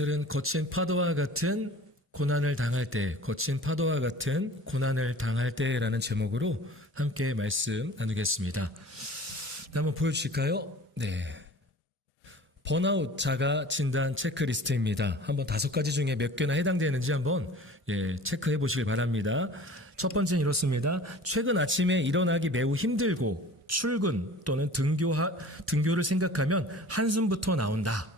오늘은 거친 파도와 같은 고난을 당할 때, 거친 파도와 같은 고난을 당할 때라는 제목으로 함께 말씀 나누겠습니다. 한번 보여주실까요? 네. 번아웃 자가 진단 체크리스트입니다. 한번 5가지 중에 몇 개나 해당되는지 한번 체크해 보시길 바랍니다. 첫 번째는 이렇습니다. 최근 아침에 일어나기 매우 힘들고 출근 또는 등교를 생각하면 한숨부터 나온다.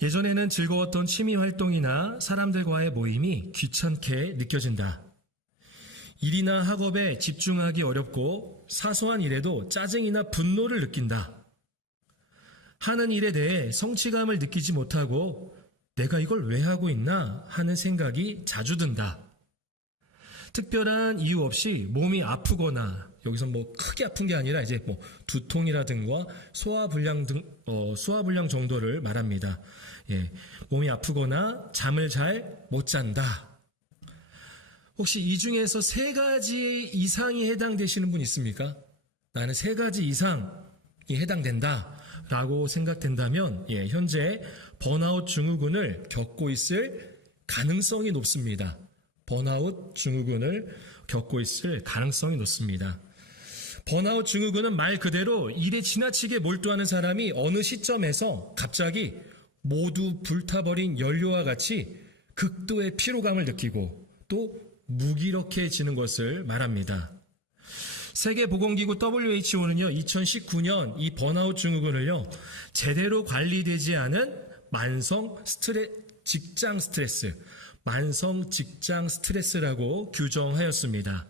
예전에는 즐거웠던 취미 활동이나 사람들과의 모임이 귀찮게 느껴진다. 일이나 학업에 집중하기 어렵고 사소한 일에도 짜증이나 분노를 느낀다. 하는 일에 대해 성취감을 느끼지 못하고 내가 이걸 왜 하고 있나 하는 생각이 자주 든다. 특별한 이유 없이 몸이 아프거나 여기서 크게 아픈 게 아니라 이제 두통이라든가 소화불량 정도를 말합니다. 몸이 아프거나 잠을 잘 못 잔다. 혹시 이 중에서 3가지 이상이 해당되시는 분 있습니까? 나는 3가지 이상이 해당된다 라고 생각된다면 현재 번아웃 증후군을 겪고 있을 가능성이 높습니다. 번아웃 증후군을 겪고 있을 가능성이 높습니다. 번아웃 증후군은 말 그대로 일에 지나치게 몰두하는 사람이 어느 시점에서 갑자기 모두 불타버린 연료와 같이 극도의 피로감을 느끼고 또 무기력해지는 것을 말합니다. 세계보건기구 WHO는요, 2019년 이 번아웃 증후군을요, 제대로 관리되지 않은 만성 직장 스트레스라고 규정하였습니다.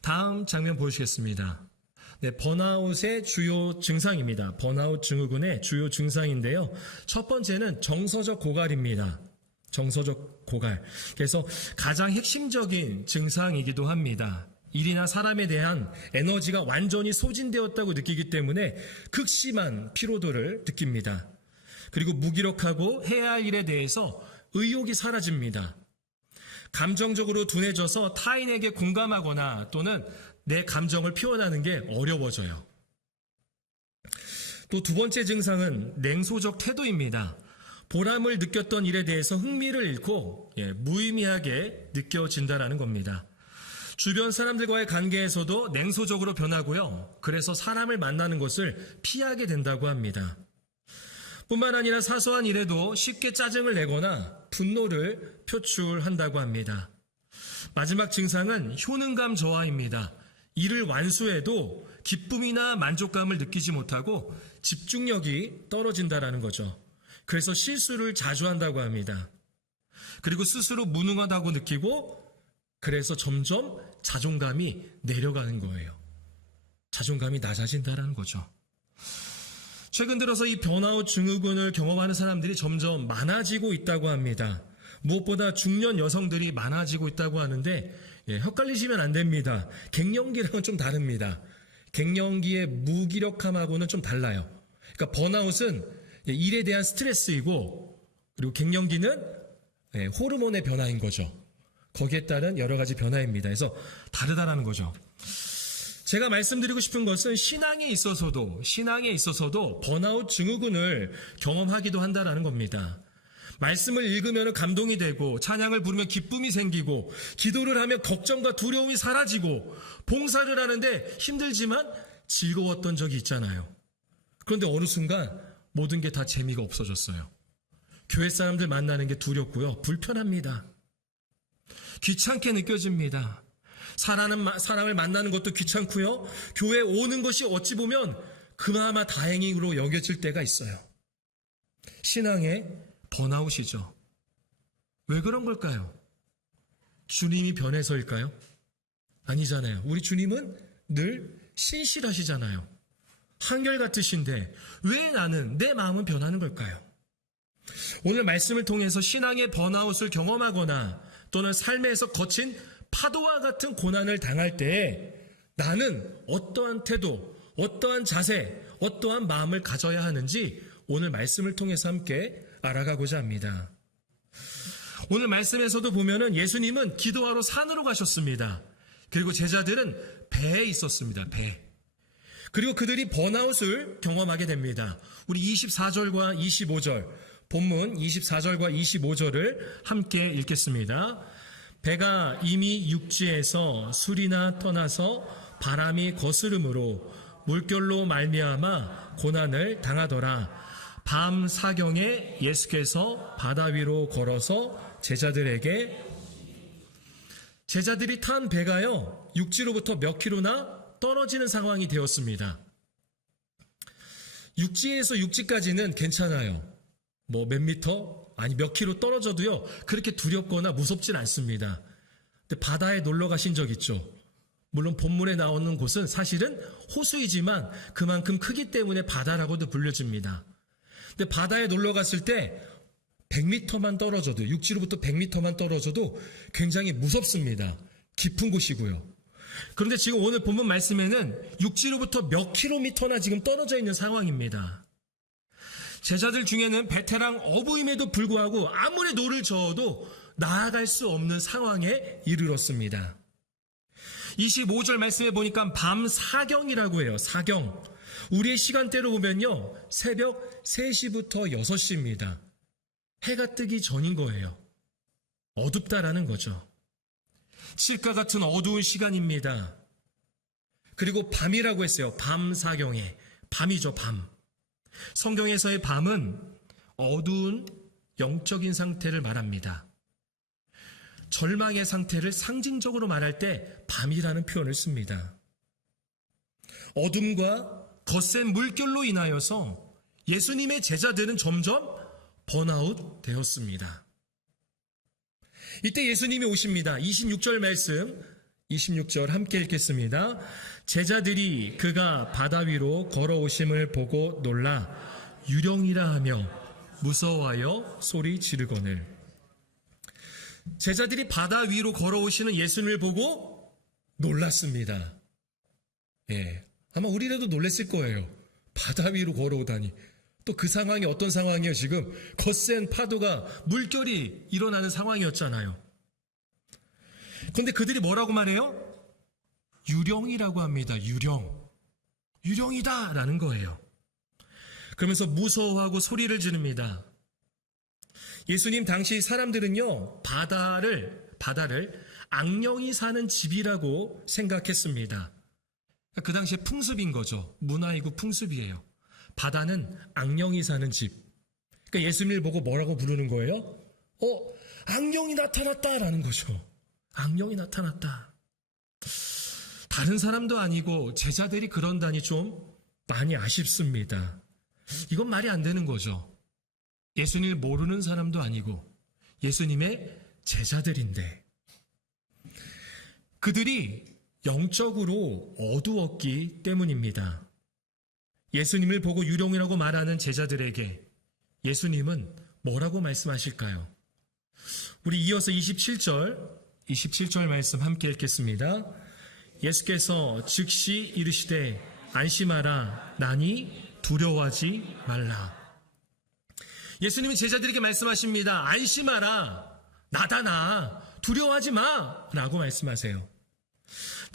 다음 장면 보시겠습니다. 번아웃의 주요 증상입니다. 번아웃 증후군의 주요 증상인데요. 첫 번째는 정서적 고갈입니다. 정서적 고갈. 그래서 가장 핵심적인 증상이기도 합니다. 일이나 사람에 대한 에너지가 완전히 소진되었다고 느끼기 때문에 극심한 피로도를 느낍니다. 그리고 무기력하고 해야 할 일에 대해서 의욕이 사라집니다. 감정적으로 둔해져서 타인에게 공감하거나 또는 내 감정을 표현하는 게 어려워져요. 또 2번째 증상은 냉소적 태도입니다. 보람을 느꼈던 일에 대해서 흥미를 잃고 무의미하게 느껴진다라는 겁니다. 주변 사람들과의 관계에서도 냉소적으로 변하고요. 그래서 사람을 만나는 것을 피하게 된다고 합니다. 뿐만 아니라 사소한 일에도 쉽게 짜증을 내거나 분노를 표출한다고 합니다. 마지막 증상은 효능감 저하입니다. 일을 완수해도 기쁨이나 만족감을 느끼지 못하고 집중력이 떨어진다라는 거죠. 그래서 실수를 자주 한다고 합니다. 그리고 스스로 무능하다고 느끼고 그래서 점점 자존감이 내려가는 거예요. 자존감이 낮아진다라는 거죠. 최근 들어서 이 번아웃 증후군을 경험하는 사람들이 점점 많아지고 있다고 합니다. 무엇보다 중년 여성들이 많아지고 있다고 하는데 헷갈리시면 안 됩니다. 갱년기랑은 좀 다릅니다. 갱년기의 무기력함하고는 좀 달라요. 그러니까 번아웃은 일에 대한 스트레스이고 그리고 갱년기는 호르몬의 변화인 거죠. 거기에 따른 여러 가지 변화입니다. 그래서 다르다라는 거죠. 제가 말씀드리고 싶은 것은 신앙에 있어서도 번아웃 증후군을 경험하기도 한다라는 겁니다. 말씀을 읽으면 감동이 되고 찬양을 부르면 기쁨이 생기고 기도를 하면 걱정과 두려움이 사라지고 봉사를 하는데 힘들지만 즐거웠던 적이 있잖아요. 그런데 어느 순간 모든 게 다 재미가 없어졌어요. 교회 사람들 만나는 게 두렵고요. 불편합니다. 귀찮게 느껴집니다. 사람을 만나는 것도 귀찮고요. 교회에 오는 것이 어찌 보면 그나마 다행으로 여겨질 때가 있어요. 신앙의 번아웃이죠. 왜 그런 걸까요? 주님이 변해서일까요? 아니잖아요. 우리 주님은 늘 신실하시잖아요. 한결같으신데 왜 내 마음은 변하는 걸까요? 오늘 말씀을 통해서 신앙의 번아웃을 경험하거나 또는 삶에서 거친 파도와 같은 고난을 당할 때에 나는 어떠한 태도, 어떠한 자세, 어떠한 마음을 가져야 하는지 오늘 말씀을 통해서 함께 알아가고자 합니다. 오늘 말씀에서도 보면은 예수님은 기도하러 산으로 가셨습니다. 그리고 제자들은 배에 있었습니다. 배. 그리고 그들이 번아웃을 경험하게 됩니다. 우리 24절과 25절 본문 24절과 25절을 함께 읽겠습니다. 배가 이미 육지에서 술이나 떠나서 바람이 거스름으로 물결로 말미암아 고난을 당하더라. 밤 사경에 예수께서 바다 위로 걸어서 제자들이 탄 배가요, 육지로부터 몇 킬로나 떨어지는 상황이 되었습니다. 육지에서 육지까지는 괜찮아요. 뭐 몇 미터, 아니 몇 킬로 떨어져도요, 그렇게 두렵거나 무섭진 않습니다. 근데 바다에 놀러 가신 적 있죠? 물론 본문에 나오는 곳은 사실은 호수이지만 그만큼 크기 때문에 바다라고도 불려집니다. 근데 바다에 놀러 갔을 때 100m만 떨어져도, 육지로부터 100m만 떨어져도 굉장히 무섭습니다. 깊은 곳이고요. 그런데 지금 오늘 본문 말씀에는 육지로부터 몇 킬로미터나 지금 떨어져 있는 상황입니다. 제자들 중에는 베테랑 어부임에도 불구하고 아무리 노를 저어도 나아갈 수 없는 상황에 이르렀습니다. 25절 말씀에 보니까 밤 사경이라고 해요. 사경. 우리의 시간대로 보면요, 새벽 3시부터 6시입니다. 해가 뜨기 전인 거예요. 어둡다라는 거죠. 칠과 같은 어두운 시간입니다. 그리고 밤이라고 했어요. 밤 사경에. 밤이죠, 밤. 성경에서의 밤은 어두운 영적인 상태를 말합니다. 절망의 상태를 상징적으로 말할 때 밤이라는 표현을 씁니다. 어둠과 거센 물결로 인하여서 예수님의 제자들은 점점 번아웃 되었습니다. 이때 예수님이 오십니다. 26절 말씀, 26절 함께 읽겠습니다. 제자들이 그가 바다 위로 걸어오심을 보고 놀라 유령이라 하며 무서워하여 소리 지르거늘. 제자들이 바다 위로 걸어오시는 예수님을 보고 놀랐습니다. 예, 아마 우리라도 놀랬을 거예요. 바다 위로 걸어오다니. 또 그 상황이 어떤 상황이에요? 지금 거센 파도가, 물결이 일어나는 상황이었잖아요. 그런데 그들이 뭐라고 말해요? 유령이라고 합니다. 유령이다 라는 거예요. 그러면서 무서워하고 소리를 지릅니다. 예수님 당시 사람들은요, 바다를 악령이 사는 집이라고 생각했습니다. 그 당시에 풍습인 거죠. 문화이고 풍습이에요. 바다는 악령이 사는 집. 그러니까 예수님을 보고 뭐라고 부르는 거예요? 악령이 나타났다라는 거죠. 악령이 나타났다. 다른 사람도 아니고 제자들이 그런다니 좀 많이 아쉽습니다. 이건 말이 안 되는 거죠. 예수님을 모르는 사람도 아니고 예수님의 제자들인데, 그들이 영적으로 어두웠기 때문입니다. 예수님을 보고 유령이라고 말하는 제자들에게 예수님은 뭐라고 말씀하실까요? 우리 이어서 27절 말씀 함께 읽겠습니다. 예수께서 즉시 이르시되 안심하라, 나니 두려워하지 말라. 예수님은 제자들에게 말씀하십니다. 안심하라, 나다 나, 두려워하지 마 라고 말씀하세요.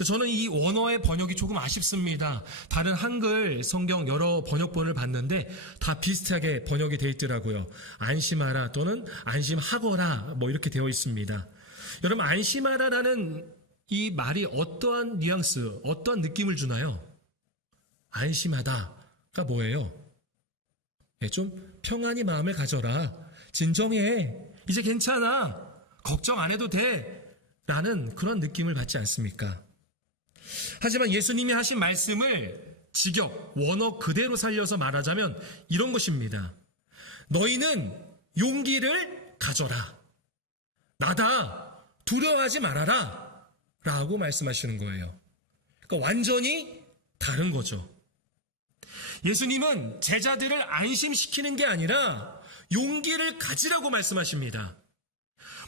저는 이 원어의 번역이 조금 아쉽습니다. 다른 한글 성경 여러 번역본을 봤는데 다 비슷하게 번역이 되어 있더라고요. 안심하라 또는 안심하거라 뭐 이렇게 되어 있습니다. 여러분, 안심하라라는 이 말이 어떠한 뉘앙스, 어떠한 느낌을 주나요? 안심하다가 뭐예요? 좀 평안히 마음을 가져라. 진정해. 이제 괜찮아. 걱정 안 해도 돼. 라는 그런 느낌을 받지 않습니까? 하지만 예수님이 하신 말씀을 직역, 원어 그대로 살려서 말하자면 이런 것입니다. 너희는 용기를 가져라. 나다. 두려워하지 말아라. 라고 말씀하시는 거예요. 그러니까 완전히 다른 거죠. 예수님은 제자들을 안심시키는 게 아니라 용기를 가지라고 말씀하십니다.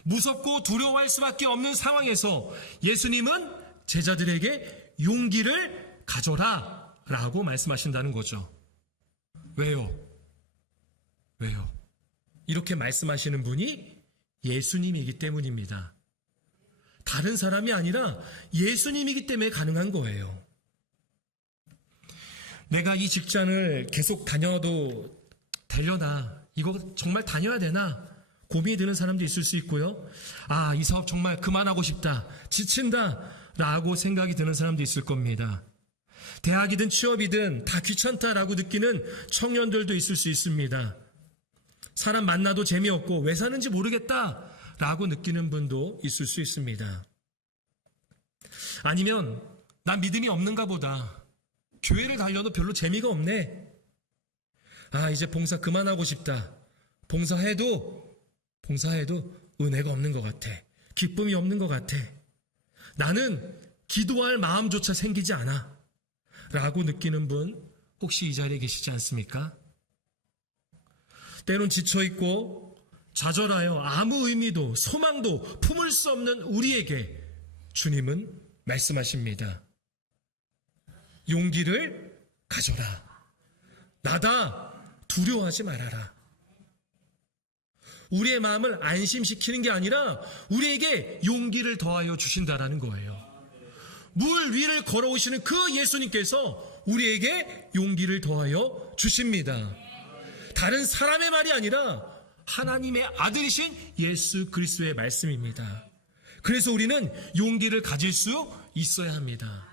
무섭고 두려워할 수밖에 없는 상황에서 예수님은 제자들에게 용기를 가져라 라고 말씀하신다는 거죠. 왜요? 이렇게 말씀하시는 분이 예수님이기 때문입니다. 다른 사람이 아니라 예수님이기 때문에 가능한 거예요. 내가 이 직장을 계속 다녀도 되려나? 이거 정말 다녀야 되나? 고민이 드는 사람도 있을 수 있고요. 아, 이 사업 정말 그만하고 싶다. 지친다. 라고 생각이 드는 사람도 있을 겁니다. 대학이든 취업이든 다 귀찮다라고 느끼는 청년들도 있을 수 있습니다. 사람 만나도 재미없고 왜 사는지 모르겠다라고 느끼는 분도 있을 수 있습니다. 아니면 난 믿음이 없는가 보다. 교회를 다녀도 별로 재미가 없네. 아, 이제 봉사 그만하고 싶다. 봉사해도 은혜가 없는 것 같아. 기쁨이 없는 것 같아. 나는 기도할 마음조차 생기지 않아. 라고 느끼는 분 혹시 이 자리에 계시지 않습니까? 때론 지쳐있고 좌절하여 아무 의미도 소망도 품을 수 없는 우리에게 주님은 말씀하십니다. 용기를 가져라. 나다. 두려워하지 말아라. 우리의 마음을 안심시키는 게 아니라 우리에게 용기를 더하여 주신다라는 거예요. 물 위를 걸어오시는 그 예수님께서 우리에게 용기를 더하여 주십니다. 다른 사람의 말이 아니라 하나님의 아들이신 예수 그리스도의 말씀입니다. 그래서 우리는 용기를 가질 수 있어야 합니다.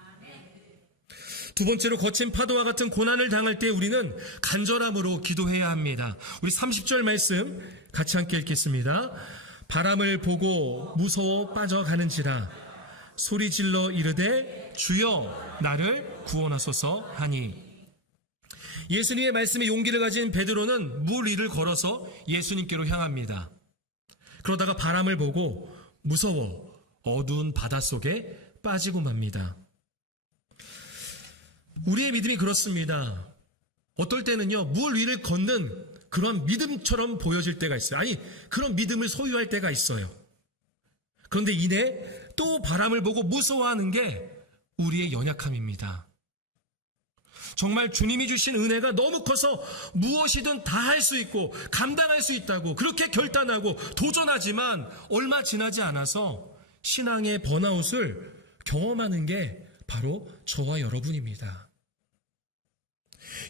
두 번째로 거친 파도와 같은 고난을 당할 때 우리는 간절함으로 기도해야 합니다. 우리 30절 말씀 같이 함께 읽겠습니다. 바람을 보고 무서워 빠져가는지라 소리질러 이르되 주여 나를 구원하소서 하니. 예수님의 말씀에 용기를 가진 베드로는 물 위를 걸어서 예수님께로 향합니다. 그러다가 바람을 보고 무서워 어두운 바닷속에 빠지고 맙니다. 우리의 믿음이 그렇습니다. 어떨 때는요, 물 위를 걷는 그런 믿음처럼 보여질 때가 있어요. 아니, 그런 믿음을 소유할 때가 있어요. 그런데 이내 또 바람을 보고 무서워하는 게 우리의 연약함입니다. 정말 주님이 주신 은혜가 너무 커서 무엇이든 다 할 수 있고 감당할 수 있다고 그렇게 결단하고 도전하지만 얼마 지나지 않아서 신앙의 번아웃을 경험하는 게 바로 저와 여러분입니다.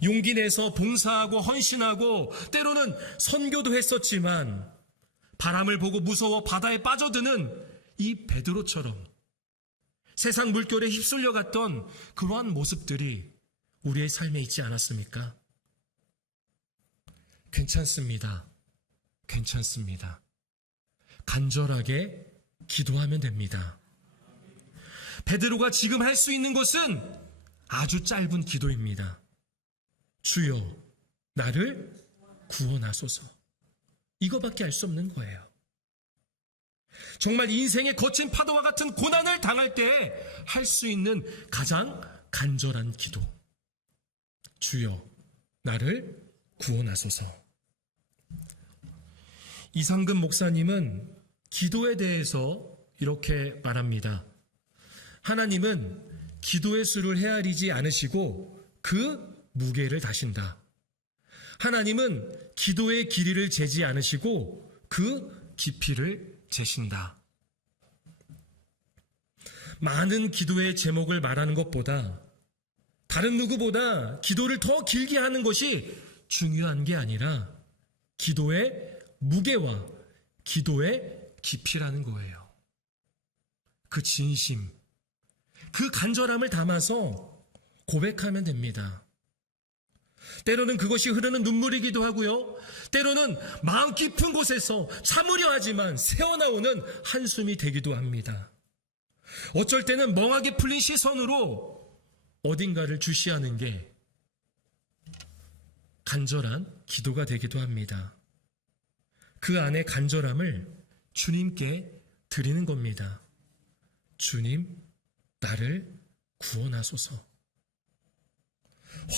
용기 내서 봉사하고 헌신하고 때로는 선교도 했었지만 바람을 보고 무서워 바다에 빠져드는 이 베드로처럼 세상 물결에 휩쓸려 갔던 그러한 모습들이 우리의 삶에 있지 않았습니까? 괜찮습니다. 괜찮습니다. 간절하게 기도하면 됩니다. 베드로가 지금 할 수 있는 것은 아주 짧은 기도입니다. 주여 나를 구원하소서. 이거밖에 할 수 없는 거예요. 정말 인생의 거친 파도와 같은 고난을 당할 때 할 수 있는 가장 간절한 기도. 주여 나를 구원하소서. 이상금 목사님은 기도에 대해서 이렇게 말합니다. 하나님은 기도의 수를 헤아리지 않으시고 그 무게를 다신다. 하나님은 기도의 길이를 재지 않으시고 그 깊이를 재신다. 많은 기도의 제목을 말하는 것보다 다른 누구보다 기도를 더 길게 하는 것이 중요한 게 아니라 기도의 무게와 기도의 깊이라는 거예요. 그 진심, 그 간절함을 담아서 고백하면 됩니다. 때로는 그것이 흐르는 눈물이기도 하고요. 때로는 마음 깊은 곳에서 참으려 하지만 새어나오는 한숨이 되기도 합니다. 어쩔 때는 멍하게 풀린 시선으로 어딘가를 주시하는 게 간절한 기도가 되기도 합니다. 그 안에 간절함을 주님께 드리는 겁니다. 주님, 나를 구원하소서.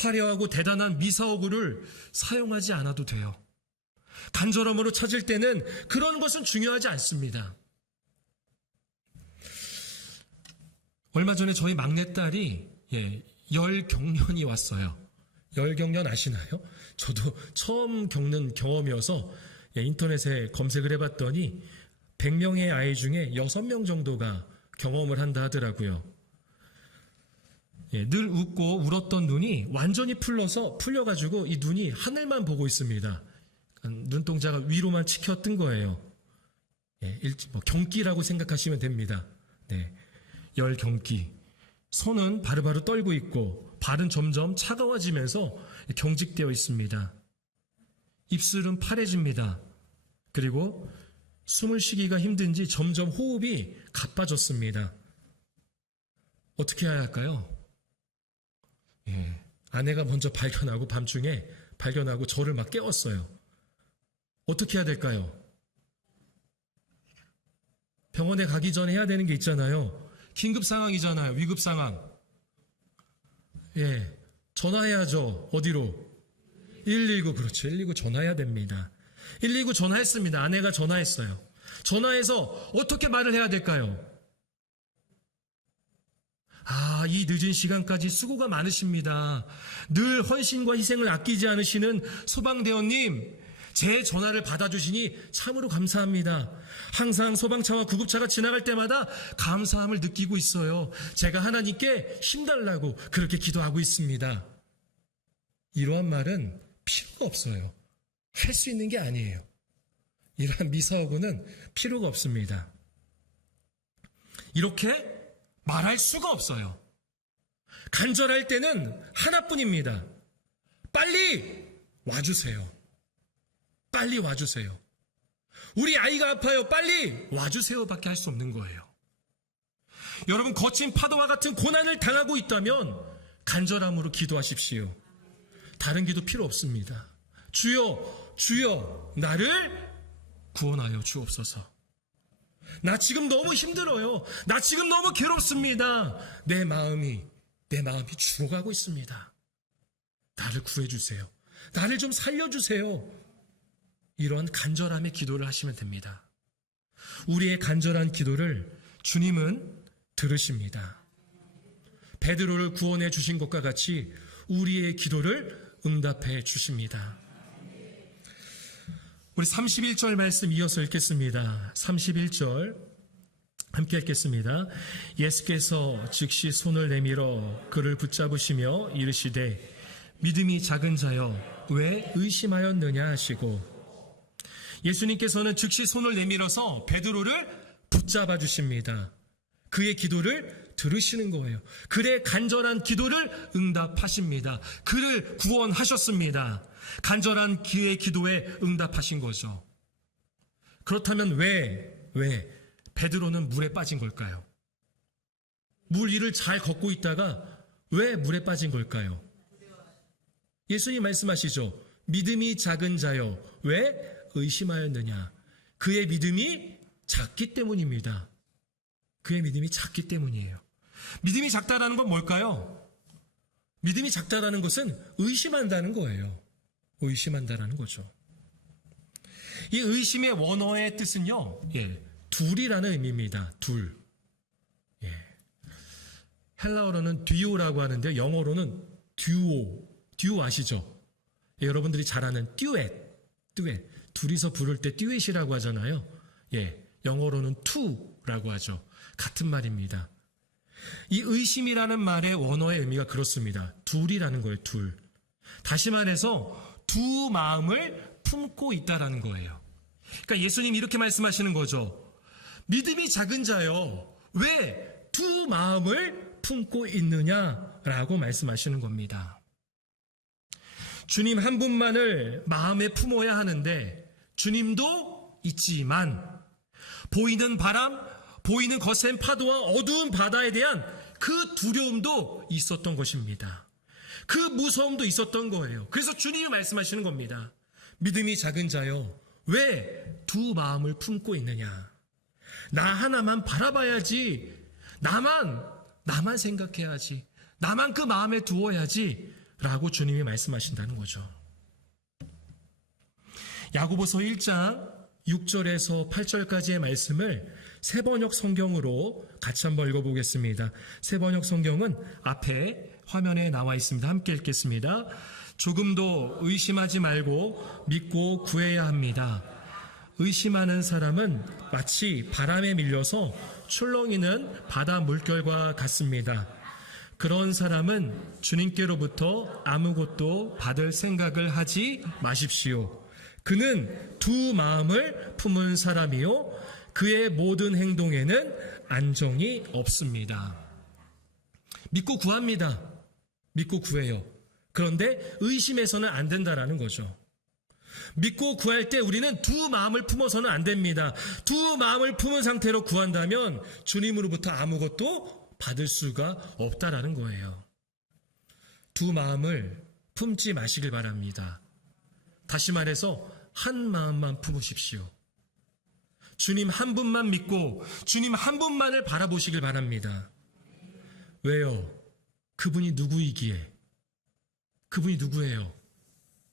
화려하고 대단한 미사오구를 사용하지 않아도 돼요. 간절함으로 찾을 때는 그런 것은 중요하지 않습니다. 얼마 전에 저희 막내딸이 열경련이 왔어요. 열경련 아시나요? 저도 처음 겪는 경험이어서 인터넷에 검색을 해봤더니 100명의 아이 중에 6명 정도가 경험을 한다 하더라고요. 늘 웃고 울었던 눈이 완전히 풀려가지고 이 눈이 하늘만 보고 있습니다. 눈동자가 위로만 치켜 뜬 거예요. 예, 경기라고 생각하시면 됩니다. 네, 열경기. 손은 바로바로 떨고 있고 발은 점점 차가워지면서 경직되어 있습니다. 입술은 파래집니다. 그리고 숨을 쉬기가 힘든지 점점 호흡이 가빠졌습니다. 어떻게 해야 할까요? 예, 아내가 먼저 밤중에 발견하고 저를 막 깨웠어요. 어떻게 해야 될까요? 병원에 가기 전에 해야 되는 게 있잖아요. 긴급 상황이잖아요. 위급 상황. 예, 전화해야죠. 어디로? 119. 그렇죠. 119 전화해야 됩니다. 119 전화했습니다. 아내가 전화했어요. 전화해서 어떻게 말을 해야 될까요? 이 늦은 시간까지 수고가 많으십니다. 늘 헌신과 희생을 아끼지 않으시는 소방대원님, 제 전화를 받아주시니 참으로 감사합니다. 항상 소방차와 구급차가 지나갈 때마다 감사함을 느끼고 있어요. 제가 하나님께 힘달라고 그렇게 기도하고 있습니다. 이러한 말은 필요가 없어요. 할 수 있는 게 아니에요. 이러한 미사오고는 필요가 없습니다. 이렇게 말할 수가 없어요. 간절할 때는 하나뿐입니다. 빨리 와주세요. 빨리 와주세요. 우리 아이가 아파요. 빨리 와주세요 밖에 할 수 없는 거예요. 여러분, 거친 파도와 같은 고난을 당하고 있다면 간절함으로 기도하십시오. 다른 기도 필요 없습니다. 주여, 주여, 나를 구원하여 주옵소서. 나 지금 너무 힘들어요. 나 지금 너무 괴롭습니다. 내 마음이 죽어가고 있습니다. 나를 구해주세요. 나를 좀 살려주세요. 이런 간절함의 기도를 하시면 됩니다. 우리의 간절한 기도를 주님은 들으십니다. 베드로를 구원해 주신 것과 같이 우리의 기도를 응답해 주십니다. 우리 31절 말씀 이어서 읽겠습니다. 31절 함께 읽겠습니다. 예수께서 즉시 손을 내밀어 그를 붙잡으시며 이르시되 믿음이 작은 자여 왜 의심하였느냐 하시고, 예수님께서는 즉시 손을 내밀어서 베드로를 붙잡아 주십니다. 그의 기도를 들으시는 거예요. 그의 간절한 기도를 응답하십니다. 그를 구원하셨습니다. 간절한 그의 기도에 응답하신 거죠. 그렇다면 왜 베드로는 물에 빠진 걸까요? 물 위를 잘 걷고 있다가 왜 물에 빠진 걸까요? 예수님 말씀하시죠. 믿음이 작은 자여 왜 의심하였느냐. 그의 믿음이 작기 때문입니다. 그의 믿음이 작기 때문이에요. 믿음이 작다라는 건 뭘까요? 믿음이 작다라는 것은 의심한다는 거예요. 의심한다라는 거죠. 이 의심의 원어의 뜻은요, 둘이라는 의미입니다. 둘. 헬라어로는 듀오라고 하는데 영어로는 듀오 아시죠? 여러분들이 잘 아는 듀엣. 둘이서 부를 때 듀엣이라고 하잖아요. 영어로는 투라고 하죠. 같은 말입니다. 이 의심이라는 말의 원어의 의미가 그렇습니다. 둘이라는 거예요. 둘. 다시 말해서 두 마음을 품고 있다라는 거예요. 그러니까 예수님이 이렇게 말씀하시는 거죠. 믿음이 작은 자여 왜 두 마음을 품고 있느냐라고 말씀하시는 겁니다. 주님 한 분만을 마음에 품어야 하는데 주님도 있지만 보이는 바람, 보이는 거센 파도와 어두운 바다에 대한 그 두려움도 있었던 것입니다. 그 무서움도 있었던 거예요. 그래서 주님이 말씀하시는 겁니다. 믿음이 작은 자여 왜 두 마음을 품고 있느냐. 나 하나만 바라봐야지. 나만 생각해야지. 나만 그 마음에 두어야지 라고 주님이 말씀하신다는 거죠. 야고보서 1장 6절에서 8절까지의 말씀을 새번역 성경으로 같이 한번 읽어보겠습니다. 새번역 성경은 앞에 화면에 나와 있습니다. 함께 읽겠습니다. 조금도 의심하지 말고 믿고 구해야 합니다. 의심하는 사람은 마치 바람에 밀려서 출렁이는 바다 물결과 같습니다. 그런 사람은 주님께로부터 아무것도 받을 생각을 하지 마십시오. 그는 두 마음을 품은 사람이요 그의 모든 행동에는 안정이 없습니다. 믿고 구합니다. 믿고 구해요. 그런데 의심해서는 안 된다라는 거죠. 믿고 구할 때 우리는 두 마음을 품어서는 안 됩니다. 두 마음을 품은 상태로 구한다면 주님으로부터 아무것도 받을 수가 없다라는 거예요. 두 마음을 품지 마시길 바랍니다. 다시 말해서 한 마음만 품으십시오. 주님 한 분만 믿고 주님 한 분만을 바라보시길 바랍니다. 왜요? 그분이 누구이기에? 그분이 누구예요?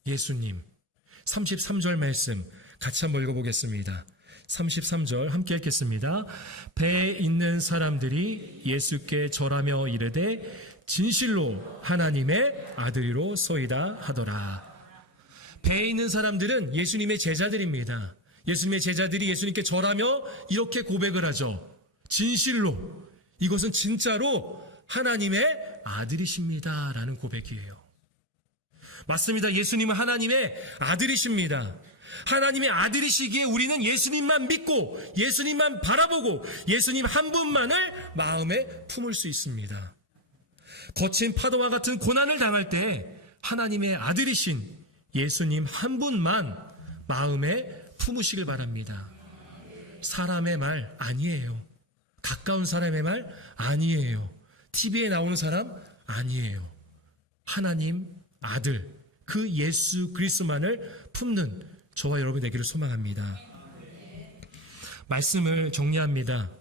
예수님. 33절 말씀 같이 한번 읽어보겠습니다. 33절 함께 읽겠습니다. 배에 있는 사람들이 예수께 절하며 이르되 진실로 하나님의 아들이로 소이다 하더라. 배에 있는 사람들은 예수님의 제자들입니다. 예수님의 제자들이 예수님께 절하며 이렇게 고백을 하죠. 진실로, 이것은 진짜로 하나님의 아들이십니다 라는 고백이에요. 맞습니다. 예수님은 하나님의 아들이십니다. 하나님의 아들이시기에 우리는 예수님만 믿고 예수님만 바라보고 예수님 한 분만을 마음에 품을 수 있습니다. 거친 파도와 같은 고난을 당할 때 하나님의 아들이신 예수님 한 분만 마음에 품으시길 바랍니다. 사람의 말 아니에요. 가까운 사람의 말 아니에요. TV에 나오는 사람 아니에요. 하나님 아들, 그 예수 그리스도만을 품는 저와 여러분 되기를 소망합니다. 말씀을 정리합니다.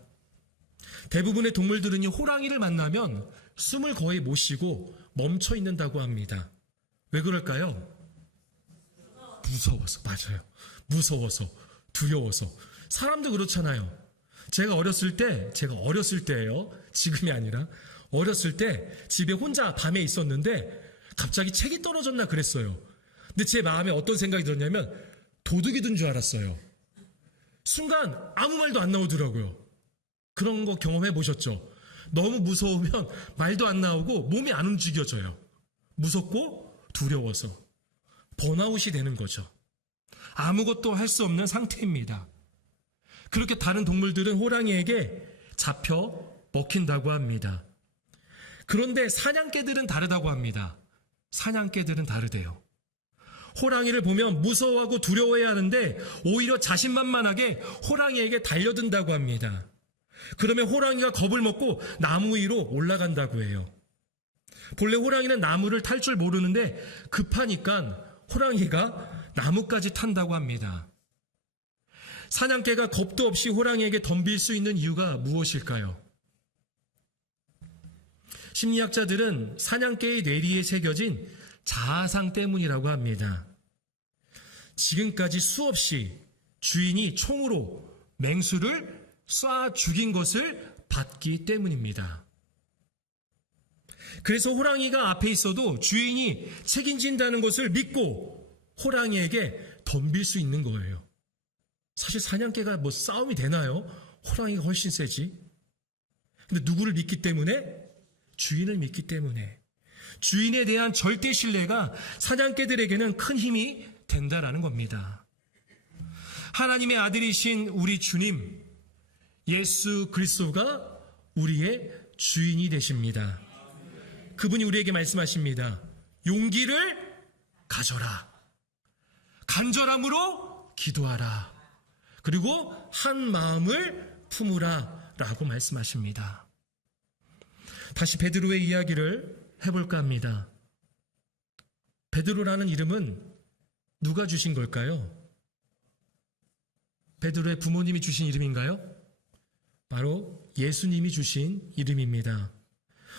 대부분의 동물들은 호랑이를 만나면 숨을 거의 못 쉬고 멈춰 있는다고 합니다. 왜 그럴까요? 무서워서. 맞아요. 무서워서, 두려워서. 사람도 그렇잖아요. 제가 어렸을 때예요. 지금이 아니라 어렸을 때 집에 혼자 밤에 있었는데 갑자기 책이 떨어졌나 그랬어요. 근데 제 마음에 어떤 생각이 들었냐면 도둑이 든 줄 알았어요. 순간 아무 말도 안 나오더라고요. 그런 거 경험해 보셨죠? 너무 무서우면 말도 안 나오고 몸이 안 움직여져요. 무섭고 두려워서 번아웃이 되는 거죠. 아무것도 할 수 없는 상태입니다. 그렇게 다른 동물들은 호랑이에게 잡혀 먹힌다고 합니다. 그런데 사냥개들은 다르다고 합니다. 사냥개들은 다르대요. 호랑이를 보면 무서워하고 두려워해야 하는데 오히려 자신만만하게 호랑이에게 달려든다고 합니다. 그러면 호랑이가 겁을 먹고 나무 위로 올라간다고 해요. 본래 호랑이는 나무를 탈 줄 모르는데 급하니까 호랑이가 나무까지 탄다고 합니다. 사냥개가 겁도 없이 호랑이에게 덤빌 수 있는 이유가 무엇일까요? 심리학자들은 사냥개의 뇌리에 새겨진 자아상 때문이라고 합니다. 지금까지 수없이 주인이 총으로 맹수를 쏴 죽인 것을 봤기 때문입니다. 그래서 호랑이가 앞에 있어도 주인이 책임진다는 것을 믿고 호랑이에게 덤빌 수 있는 거예요. 사실 사냥개가 싸움이 되나요? 호랑이가 훨씬 세지. 근데 누구를 믿기 때문에? 주인을 믿기 때문에. 주인에 대한 절대 신뢰가 사냥개들에게는 큰 힘이 된다라는 겁니다. 하나님의 아들이신 우리 주님 예수 그리스도가 우리의 주인이 되십니다. 그분이 우리에게 말씀하십니다. 용기를 가져라. 간절함으로 기도하라. 그리고 한 마음을 품으라 라고 말씀하십니다. 다시 베드로의 이야기를 해볼까 합니다. 베드로라는 이름은 누가 주신 걸까요? 베드로의 부모님이 주신 이름인가요? 바로 예수님이 주신 이름입니다.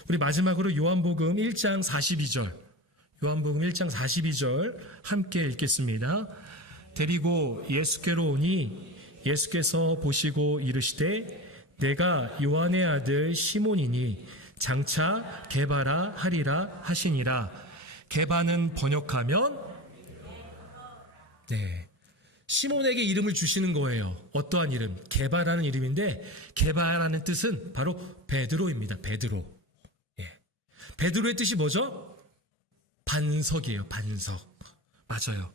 우리 마지막으로 요한복음 1장 42절, 요한복음 1장 42절 함께 읽겠습니다. 데리고 예수께로 오니 예수께서 보시고 이르시되 내가 요한의 아들 시몬이니 장차 게바라 하리라 하시니라. 게바는 번역하면 시몬에게 이름을 주시는 거예요. 어떠한 이름? 게바라는 이름인데 게바라는 뜻은 바로 베드로입니다. 베드로. 베드로의 뜻이 뭐죠? 반석이에요. 반석. 맞아요.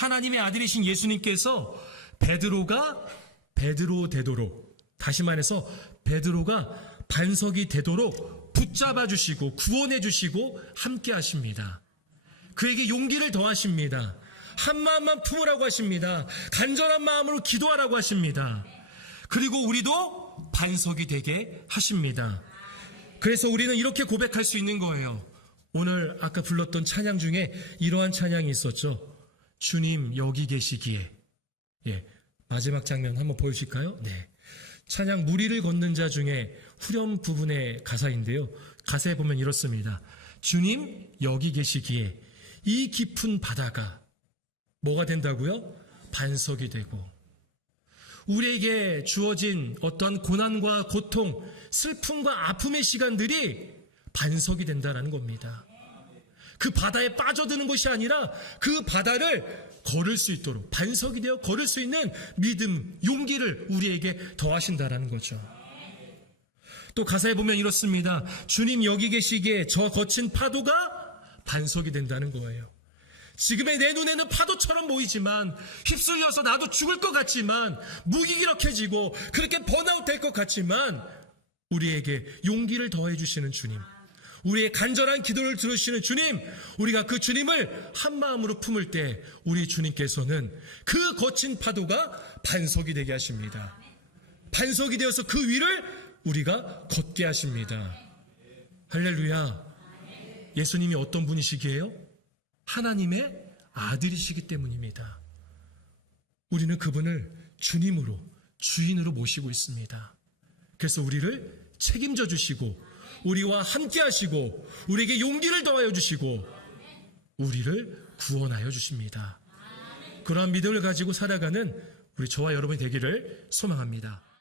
하나님의 아들이신 예수님께서 베드로가 베드로 되도록, 다시 말해서 베드로가 반석이 되도록 붙잡아 주시고 구원해 주시고 함께 하십니다. 그에게 용기를 더하십니다. 한 마음만 품으라고 하십니다. 간절한 마음으로 기도하라고 하십니다. 그리고 우리도 반석이 되게 하십니다. 그래서 우리는 이렇게 고백할 수 있는 거예요. 오늘 아까 불렀던 찬양 중에 이러한 찬양이 있었죠. 주님 여기 계시기에. 마지막 장면 한번 보여주실까요? 네. 찬양 무리를 걷는 자 중에 후렴 부분의 가사인데요. 가사에 보면 이렇습니다. 주님 여기 계시기에 이 깊은 바다가 뭐가 된다고요? 반석이 되고, 우리에게 주어진 어떤 고난과 고통, 슬픔과 아픔의 시간들이 반석이 된다는 겁니다. 그 바다에 빠져드는 것이 아니라 그 바다를 걸을 수 있도록 반석이 되어 걸을 수 있는 믿음, 용기를 우리에게 더하신다는 거죠. 또 가사에 보면 이렇습니다. 주님 여기 계시기에 저 거친 파도가 반석이 된다는 거예요. 지금의 내 눈에는 파도처럼 보이지만, 휩쓸려서 나도 죽을 것 같지만, 무기력해지고 그렇게 번아웃 될 것 같지만, 우리에게 용기를 더해 주시는 주님, 우리의 간절한 기도를 들으시는 주님, 우리가 그 주님을 한 마음으로 품을 때 우리 주님께서는 그 거친 파도가 반석이 되게 하십니다. 반석이 되어서 그 위를 우리가 걷게 하십니다. 할렐루야. 예수님이 어떤 분이시기에요? 하나님의 아들이시기 때문입니다. 우리는 그분을 주님으로, 주인으로 모시고 있습니다. 그래서 우리를 책임져 주시고, 우리와 함께 하시고, 우리에게 용기를 더하여 주시고, 우리를 구원하여 주십니다. 그러한 믿음을 가지고 살아가는 우리 저와 여러분이 되기를 소망합니다.